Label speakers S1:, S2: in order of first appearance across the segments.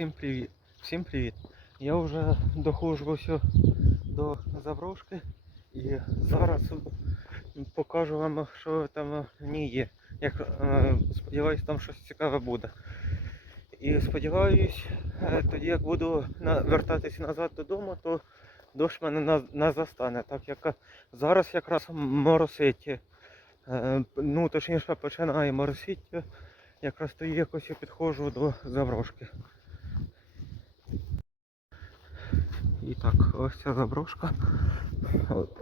S1: Всім привіт. Всім привіт. Я вже доходжу до заброшки і зараз покажу вам, що там в є. Як, е, сподіваюсь, там щось цікаве буде. І сподіваюсь, е, тоді як буду вертатися назад додому, то дощ мене не застане, так як зараз якраз моросить. Е, Ну, точніше, починає моросити. Якраз тоді якось я підходжу до заброшки. І так, ось ця заброшка.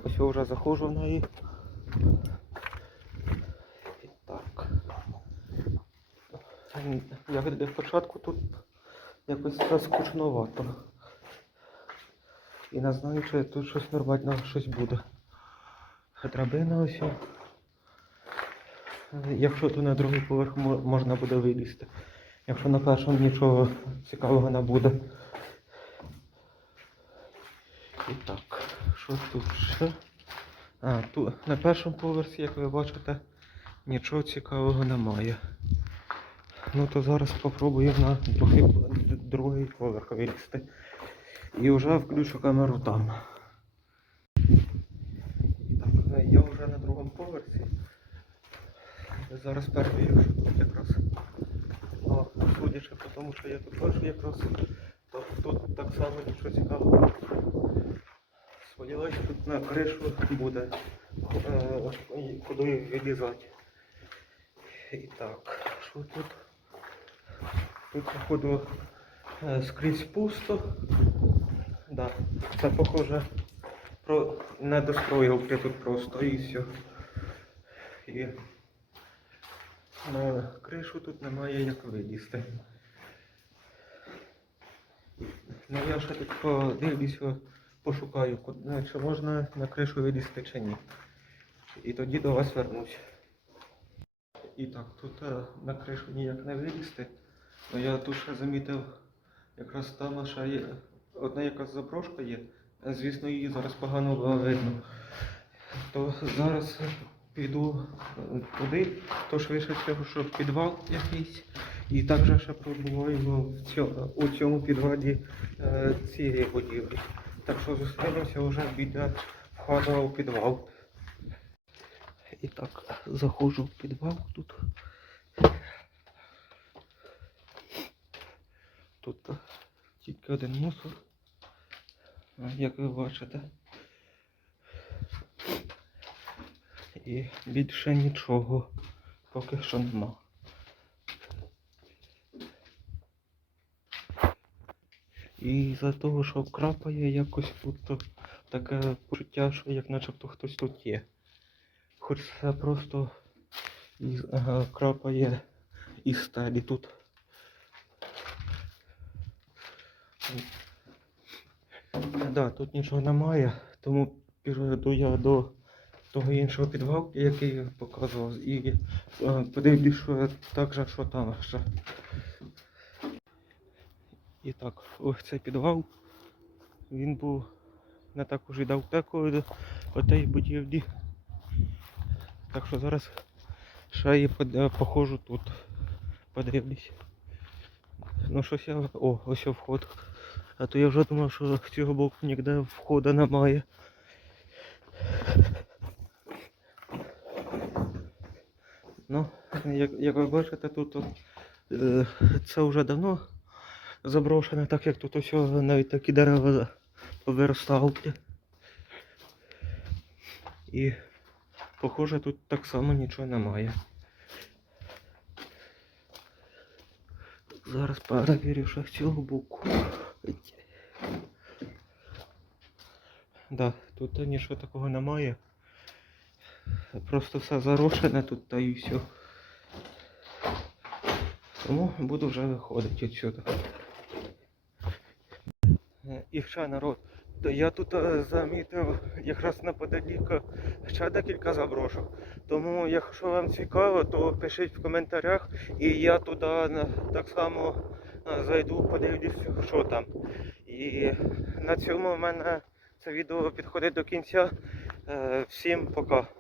S1: Ось вже заходжу в неї. І так. Як для початку тут якось скучновато. І не знаю, чи тут щось нормально щось буде. Драбина ось. Якщо то на другий поверх можна буде вилізти. Якщо на першому нічого цікавого не буде. І так, що тут ще? А, тут на першому поверсі, як ви бачите, нічого цікавого немає. Ну то зараз спробую на другий, другий поверх вилізти. І вже включу камеру там. Так, е, я вже на другому поверсі. Зараз перевірю, що тут якраз. О, судячи по тому, що я тут бачу якраз, то тут так само нічого цікавого. Сподіваюсь, тут на кришу буде е, куди вилізати. І так, що тут? Тут, походу, е, скрізь пусто. Да, це похоже про недостроївки тут просто і все. І на кришу тут немає як вилізти. Ну я ще тут подивлюся, пошукаю, чи можна на кришу вилізти чи ні. І тоді до вас вернусь. І так, тут е, на кришу ніяк не вилізти. Но я тут ще замітив, якраз там ще є одна якась заброшка є. Е, Звісно, її зараз погано видно. То зараз піду е, туди, то швидше всього, що підвал якийсь. І також ще пробуваємо в цьому, у цьому підвалі цієї будівлі. Так що зустрінемося вже біля входу у підвал. І так, заходжу в підвал тут. Тут тільки один мусор, як ви бачите. І більше нічого поки що нема. І за того, що крапає, якось тут таке почуття, що як начебто хтось тут є. Хоч це просто із, ага, крапає із сталі тут. Да, тут нічого немає, тому піду я до того іншого підвалу, який я показував, і е, подивлюсь, що також, що там ще. І так, ось цей підвал. Він був не так уже й далеко від отеї будівлі. Так що зараз ще і под- е, походжу тут. Подивлюсь. Ну щось я. О, ось і вход. А то я вже думав, що з цього боку ніде входу немає. Ну, як, як ви бачите, тут от, е, це вже давно заброшене, так як тут ось навіть такі дерева повиростали. І похоже тут так само нічого немає. Зараз перевірю ще цього боку. Да, тут нічого такого немає. Просто все зарушене тут та і все. Тому буду вже виходити відсюди. І ще народ. То Я тут е, замітив якраз неподалік е, ще декілька заброшок. Тому, якщо вам цікаво, то пишіть в коментарях і я туди так само е, зайду, подивлюсь, що там. І на цьому в мене це відео підходить до кінця. Е, Всім пока.